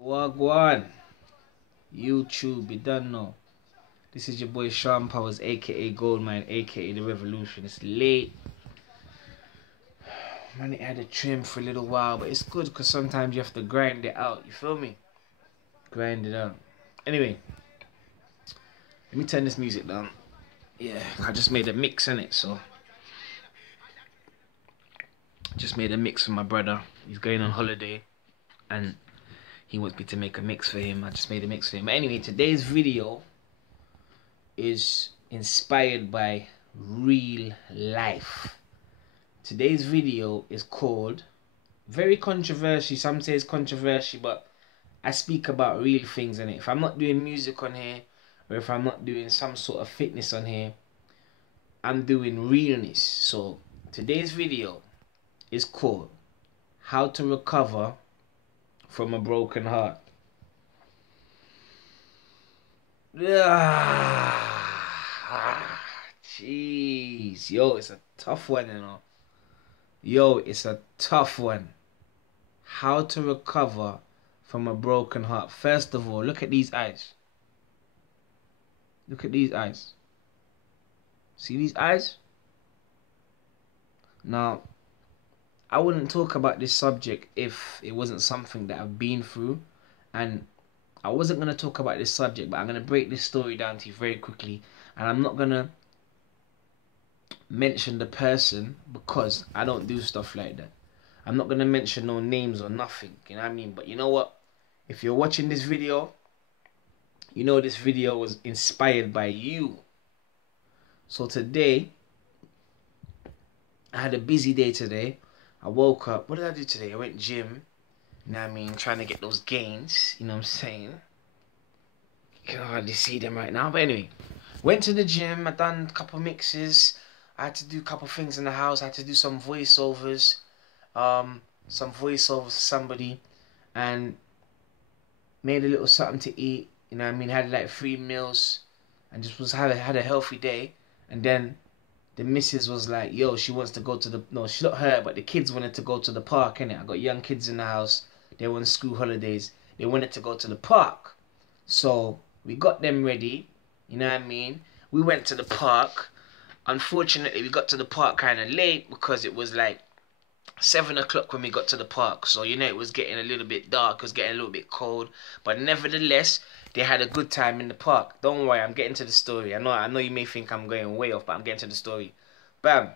Wagwan, YouTube, you done know. This is your boy Shaunpowerz, aka Goldmine, aka The Revolution. It's late. Man, it had a trim for a little while, but it's good because sometimes you have to grind it out. You feel me? Grind it out. Anyway, let me turn this music down. Yeah, I just made a mix in it, so. Just made a mix for my brother. He's going on holiday, and he wants me to make a mix for him. I just made a mix for him. But anyway, today's video is inspired by real life. Today's video is called, very controversial, some say it's controversial, but I speak about real things in it. If I'm not doing music on here, or if I'm not doing some sort of fitness on here, I'm doing realness. So today's video is called How to Recover from a Broken Heart. Jeez, yo, it's a tough one, you know. Yo, it's a tough one. How to recover from a broken heart. First of all, look at these eyes. Look at these eyes. See these eyes? Now, I wouldn't talk about this subject if it wasn't something that I've been through. And I wasn't going to talk about this subject, but I'm going to break this story down to you very quickly. And I'm not going to mention the person because I don't do stuff like that. I'm not going to mention no names or nothing, you know what I mean? But you know what? If you're watching this video, you know this video was inspired by you. So today, I had a busy day today. I woke up. What did I do today? I went gym. You know what I mean? Trying to get those gains. You know what I'm saying? You can hardly see them right now. But anyway, went to the gym. I done a couple mixes. I had to do a couple things in the house. I had to do some voiceovers. For somebody. And made a little something to eat. You know what I mean? Had like 3 meals. And just had a healthy day. And then the missus was like, yo, she wants to go to the... No, she's not her, but the kids wanted to go to the park, innit? I got young kids in the house. They were on school holidays. They wanted to go to the park. So, we got them ready. You know what I mean? We went to the park. Unfortunately, we got to the park kind of late because it was like 7 o'clock when we got to the park. So, you know, it was getting a little bit dark. It was getting a little bit cold. But nevertheless, they had a good time in the park. Don't worry, I'm getting to the story. I know you may think I'm going way off, but I'm getting to the story. Bam.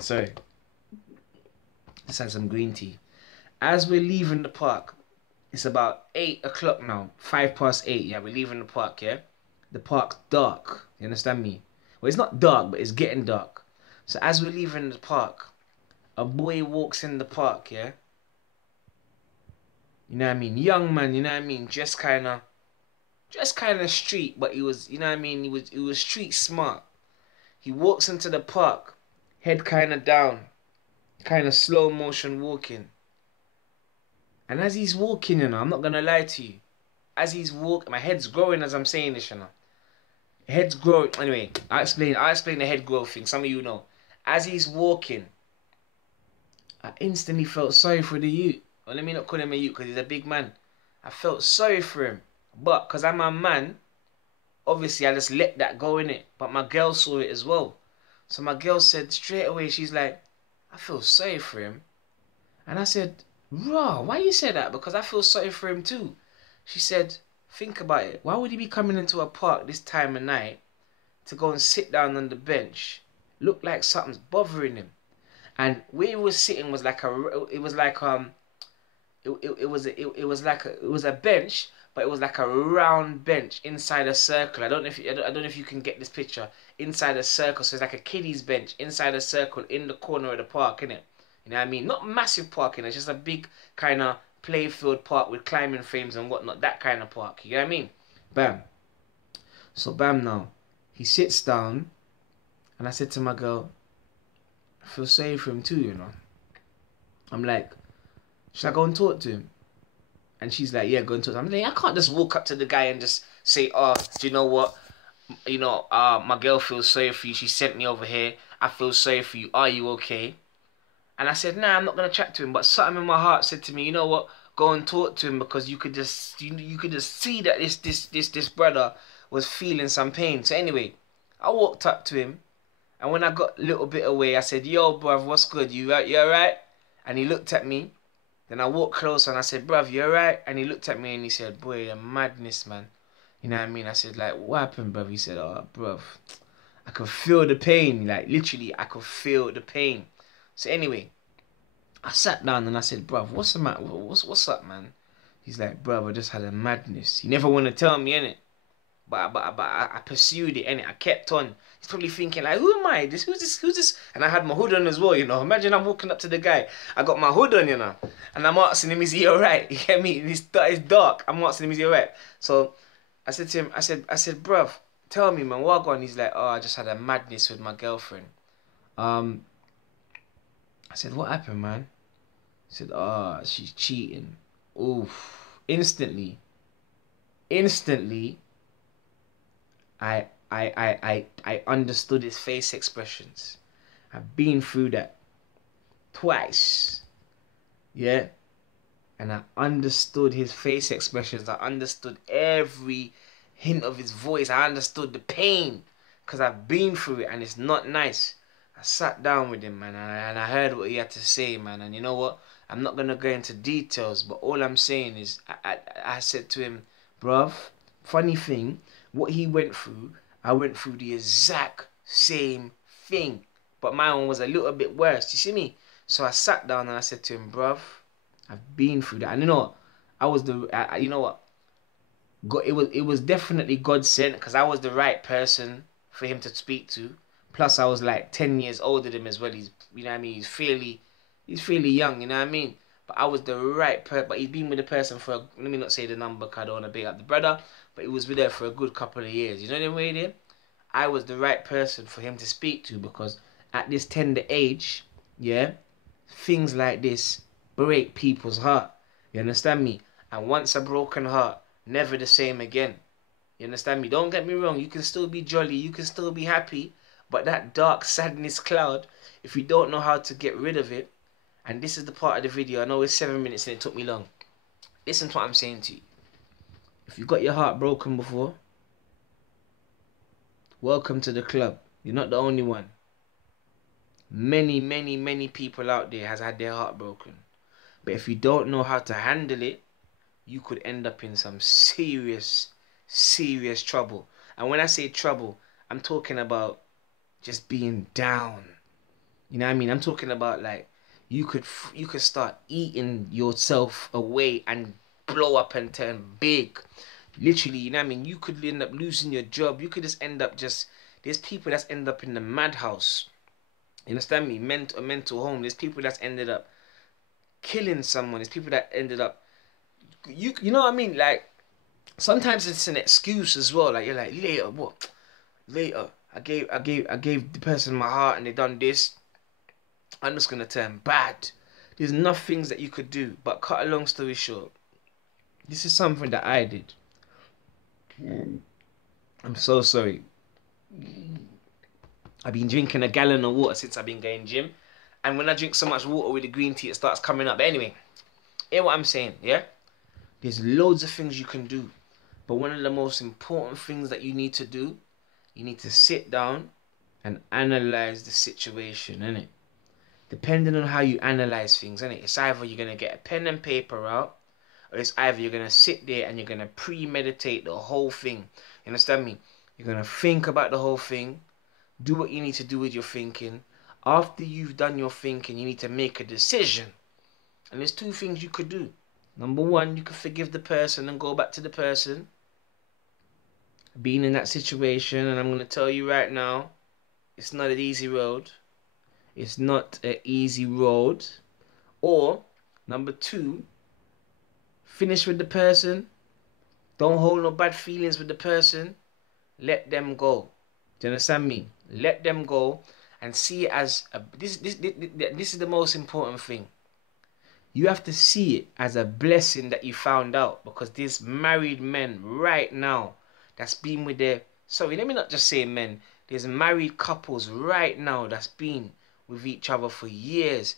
Sorry. Just had some green tea. As we're leaving the park, it's about 8 o'clock now. 8:05. Yeah, we're leaving the park, yeah? The park's dark. You understand me? Well, it's not dark, but it's getting dark. So as we're leaving the park, a boy walks in the park, yeah? You know what I mean? Young man, you know what I mean? Just kind of street, but he was, you know what I mean? He was street smart. He walks into the park, head kind of down, kind of slow motion walking. And as he's walking, you know, I'm not going to lie to you. As he's walking, my head's growing as I'm saying this, you know. Head's growing. Anyway, I'll explain the head growth thing. Some of you know. As he's walking, I instantly felt sorry for the youth. Well, let me not call him a youth because he's a big man. I felt sorry for him. But because I'm a man, obviously I just let that go in it. But my girl saw it as well. So my girl said straight away, she's like, I feel sorry for him. And I said, raw, why you say that? Because I feel sorry for him too. She said, think about it. Why would he be coming into a park this time of night to go and sit down on the bench? Look like something's bothering him. And where he was sitting was like it was a bench, but it was like a round bench inside a circle. I don't know if you can get this picture. Inside a circle, so it's like a kiddie's bench inside a circle in the corner of the park, innit? You know what I mean? Not massive park, innit? It's just a big kind of playfield park with climbing frames and whatnot. That kind of park. You know what I mean? Bam. So bam now. He sits down, and I said to my girl, I feel sorry for him too, you know. I'm like, should I go and talk to him? And she's like, yeah, go and talk to him. I'm like, I can't just walk up to the guy and just say, oh, do you know what? You know, my girl feels sorry for you. She sent me over here. I feel sorry for you. Are you okay? And I said, nah, I'm not gonna chat to him. But something in my heart said to me, you know what? Go and talk to him, because you could just you could just see that this brother was feeling some pain. So anyway, I walked up to him, and when I got a little bit away, I said, yo, bruv, what's good? You right? You alright? And he looked at me. Then I walked closer and I said, bruv, you alright? And he looked at me and he said, boy, you're madness, man. You know what I mean? I said, like, what happened, bruv? He said, oh, bruv, I could feel the pain. Like, literally, I could feel the pain. So anyway, I sat down and I said, bruv, what's the matter? What's up, man? He's like, bruv, I just had a madness. He never want to tell me, innit? But I pursued it, innit? I kept on. He's probably thinking, like, who am I? Who's this? And I had my hood on as well, you know. Imagine I'm walking up to the guy. I got my hood on, you know. And I'm asking him, is he alright? You get me? It's dark. I'm asking him, is he alright? So I said to him, I said, bruv, tell me, man, what going on? He's like, oh, I just had a madness with my girlfriend. I said, what happened, man? He said, oh, she's cheating. Oof. Instantly, I understood his face expressions. I've been through that twice. Yeah? And I understood his face expressions. I understood every hint of his voice. I understood the pain, because I've been through it and it's not nice. I sat down with him, man, and I heard what he had to say, man. And you know what? I'm not going to go into details, but all I'm saying is I said to him, bruv, funny thing, what he went through, I went through the exact same thing. But my one was a little bit worse, you see me? So I sat down and I said to him, bruv, I've been through that. And you know what? You know what? God, it was definitely God sent, because I was the right person for him to speak to. Plus, I was like 10 years older than him as well. He's, you know what I mean? He's fairly young, you know what I mean? But I was the right person. But he's been with the person for, let me not say the number, because I don't want to big up the brother. But he was with her for a good couple of years. You know what I mean? I was the right person for him to speak to, because at this tender age, yeah, things like this break people's heart. You understand me? And once a broken heart, never the same again. You understand me? Don't get me wrong. You can still be jolly. You can still be happy. But that dark sadness cloud, if you don't know how to get rid of it, and this is the part of the video, I know it's 7 minutes and it took me long. Listen to what I'm saying to you. If you got your heart broken before, welcome to the club. You're not the only one. Many people out there has had their heart broken. But if you don't know how to handle it, you could end up in some serious trouble. And when I say trouble, I'm talking about just being down. You know what I mean? I'm talking about, like, you could start eating yourself away and blow up and turn big. Literally, you know what I mean? You could end up losing your job. You could just end up there's people that's end up in the madhouse. You understand me? Mental home. There's people that's ended up killing someone. There's people that ended up, you know what I mean? Like, sometimes it's an excuse as well. Like, you're like, later, what? Later, I gave the person my heart and they done this. I'm just gonna turn bad. There's nothing that you could do. But cut a long story short, this is something that I did. I'm so sorry. I've been drinking a gallon of water since I've been going gym. And when I drink so much water with the green tea, it starts coming up. But anyway, hear what I'm saying, yeah? There's loads of things you can do. But one of the most important things that you need to do, you need to sit down and analyze the situation, innit? Depending on how you analyze things, innit? It's either you're going to get a pen and paper out, or it's either you're going to sit there and you're going to premeditate the whole thing. You understand me? You're going to think about the whole thing, do what you need to do with your thinking. After you've done your thinking, you need to make a decision. And there's two things you could do. Number one, you could forgive the person and go back to the person. Being in that situation, and I'm going to tell you right now, it's not an easy road. It's not an easy road. Or, number two, finish with the person. Don't hold no bad feelings with the person. Let them go. Do you understand me? Let them go and see it as this is the most important thing. You have to see it as a blessing that you found out, because there's married men right now that's been with their, sorry, let me not just say men. There's married couples right now that's been with each other for years.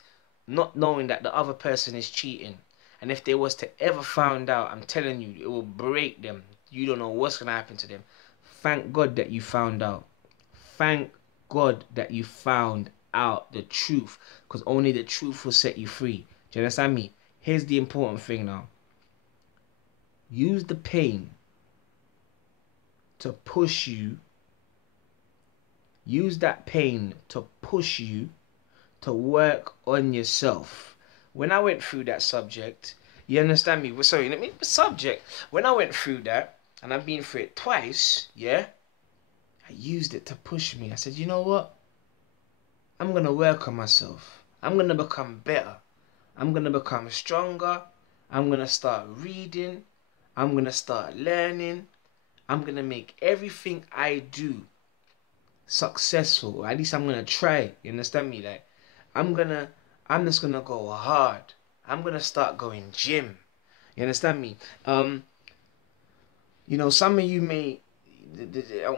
not knowing that the other person is cheating. And if they was to ever found out, I'm telling you, it will break them. You don't know what's gonna happen to them. Thank God that you found out. Thank God that you found out the truth, because only the truth will set you free. Do you understand me? Here's the important thing now. Use the pain to push you. Use that pain to push you to work on yourself. When I went through that subject, you understand me? Sorry, let me subject. When I went through that, and I've been through it twice, yeah, I used it to push me. I said, you know what? I'm gonna work on myself. I'm gonna become better. I'm gonna become stronger. I'm gonna start reading. I'm gonna start learning. I'm gonna make everything I do successful. Or at least I'm gonna try. You understand me? Like, I'm just gonna go hard. I'm gonna start going gym. You understand me? You know, some of you may,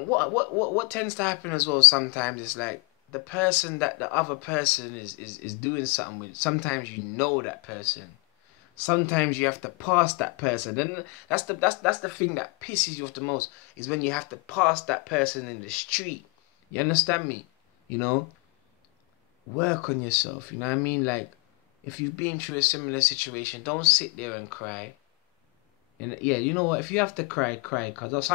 what tends to happen as well sometimes is like the person that the other person is doing something with. Sometimes you know that person. Sometimes you have to pass that person. And that's the thing that pisses you off the most, is when you have to pass that person in the street. You understand me? You know, work on yourself. You know what I mean? Like, if you've been through a similar situation, don't sit there and cry. And yeah, you know what? If you have to cry, cry. Cause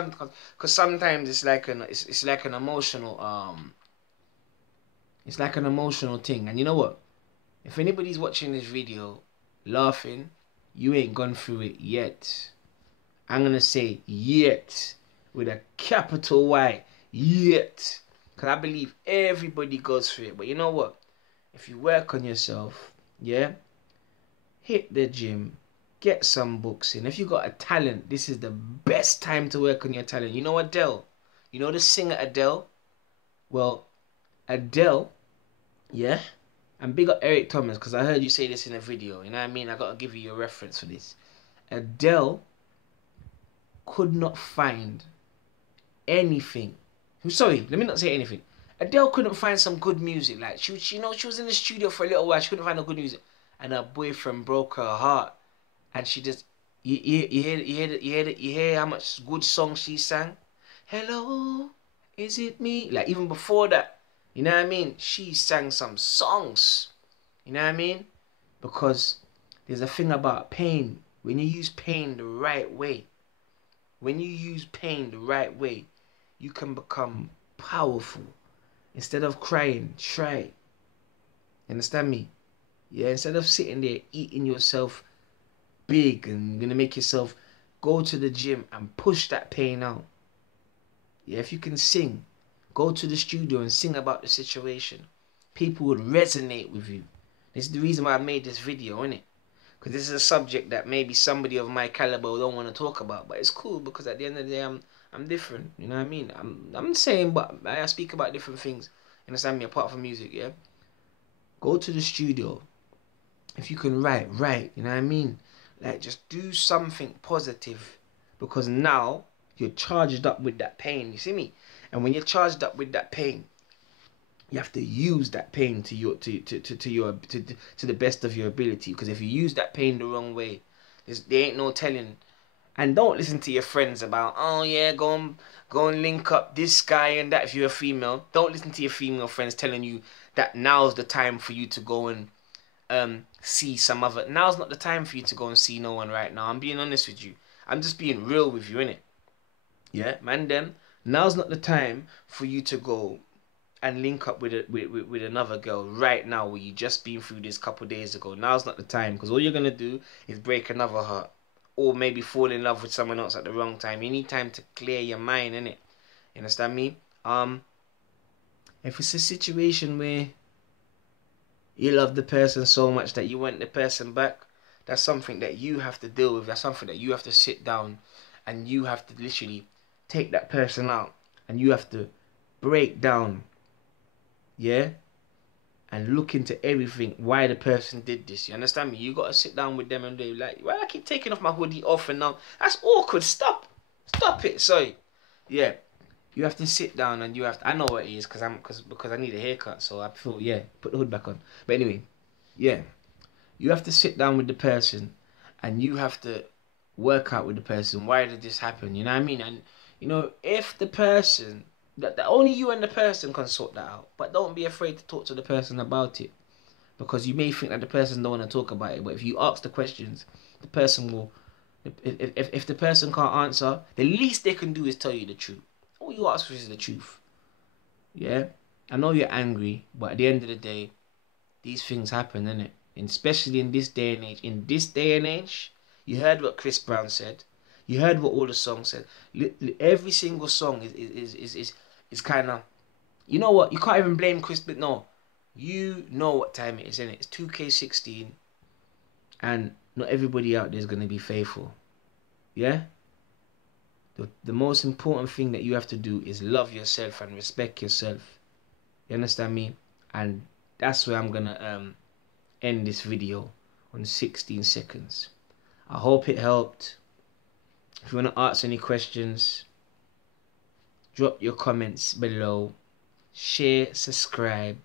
sometimes it's like an emotional it's like an emotional thing. And you know what? If anybody's watching this video laughing, you ain't gone through it yet. I'm gonna say yet with a capital Y, yet. Cause I believe everybody goes through it. But you know what? If you work on yourself, yeah, hit the gym, get some books in. If you got a talent, this is the best time to work on your talent. You know Adele? You know the singer Adele? Well, Adele, yeah? And big up Eric Thomas, because I heard you say this in a video. You know what I mean? I got to give you a reference for this. Adele could not find anything. Sorry, let me not say anything. Adele couldn't find some good music. Like, she was in the studio for a little while. She couldn't find no good music. And her boyfriend broke her heart. And she just, you hear how much good songs she sang? Hello, is it me? Like, even before that, you know what I mean? She sang some songs. You know what I mean? Because there's a thing about pain. When you use pain the right way, you can become powerful. Instead of crying, try. You understand me? Yeah, instead of sitting there eating yourself big and gonna make yourself go to the gym and push that pain out. Yeah, if you can sing, go to the studio and sing about the situation. People would resonate with you. This is the reason why I made this video, innit? Because this is a subject that maybe somebody of my caliber don't want to talk about, but it's cool because at the end of the day, I'm different. You know what I mean? I'm the same, but I speak about different things. You understand me? Apart from music, yeah. Go to the studio. If you can write. You know what I mean? Like, just do something positive, because now you're charged up with that pain. You see me? And when you're charged up with that pain, you have to use that pain to the best of your ability. Because if you use that pain the wrong way, there ain't no telling. And don't listen to your friends about, oh yeah, go and link up this guy and that. If you're a female, don't listen to your female friends telling you that now's the time for you to go and see some other. Now's not the time for you to go and see no one right now. I'm being honest with you. I'm just being real with you, innit? Yeah, man. Then now's not the time for you to go and link up with another girl right now, where you just been through this couple days ago. Now's not the time, because all you're gonna do is break another heart, or maybe fall in love with someone else at the wrong time. You need time to clear your mind, innit? You understand me? If it's a situation where you love the person so much that you want the person back, that's something that you have to deal with. That's something that you have to sit down and you have to literally take that person out and you have to break down, yeah, and look into everything, why the person did this. You understand me? You got to sit down with them and be like, why I keep taking off my hoodie off and now? That's awkward. Stop it. Sorry. Yeah. You have to sit down and you have to, I know what it is, because I need a haircut, so I feel, yeah, put the hood back on. But anyway, yeah, You have to sit down with the person, and you have to work out with the person, why did this happen? You know what I mean? And you know, if the person that only you and the person can sort that out, but don't be afraid to talk to the person about it, because you may think that the person don't want to talk about it, but if you ask the questions, the person will. If the person can't answer, the least they can do is tell you the truth. All you ask for is the truth. Yeah, I know you're angry, but at the end of the day, these things happen, innit? And especially in this day and age. In this day and age, you heard what Chris Brown said. You heard what all the songs said. Every single song is kind of. You know what? You can't even blame Chris, but no, you know what time it is, innit? It's 2K16, and not everybody out there is gonna be faithful. Yeah. The most important thing that you have to do is love yourself and respect yourself. You understand me? And that's where I'm gonna end this video on 16 seconds. I hope it helped. If you want to ask any questions, drop your comments below. Share, subscribe.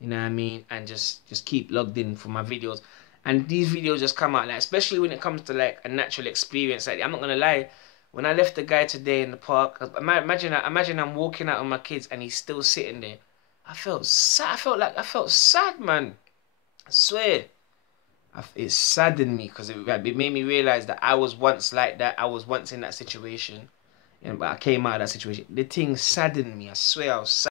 You know what I mean? And just keep logged in for my videos. And these videos just come out, like, especially when it comes to like a natural experience. Like, I'm not gonna lie, when I left the guy today in the park, imagine I'm walking out with my kids and he's still sitting there. I felt sad. I felt sad, man. I swear. It saddened me because it made me realize that I was once like that. I was once in that situation, but I came out of that situation. The thing saddened me. I swear I was sad.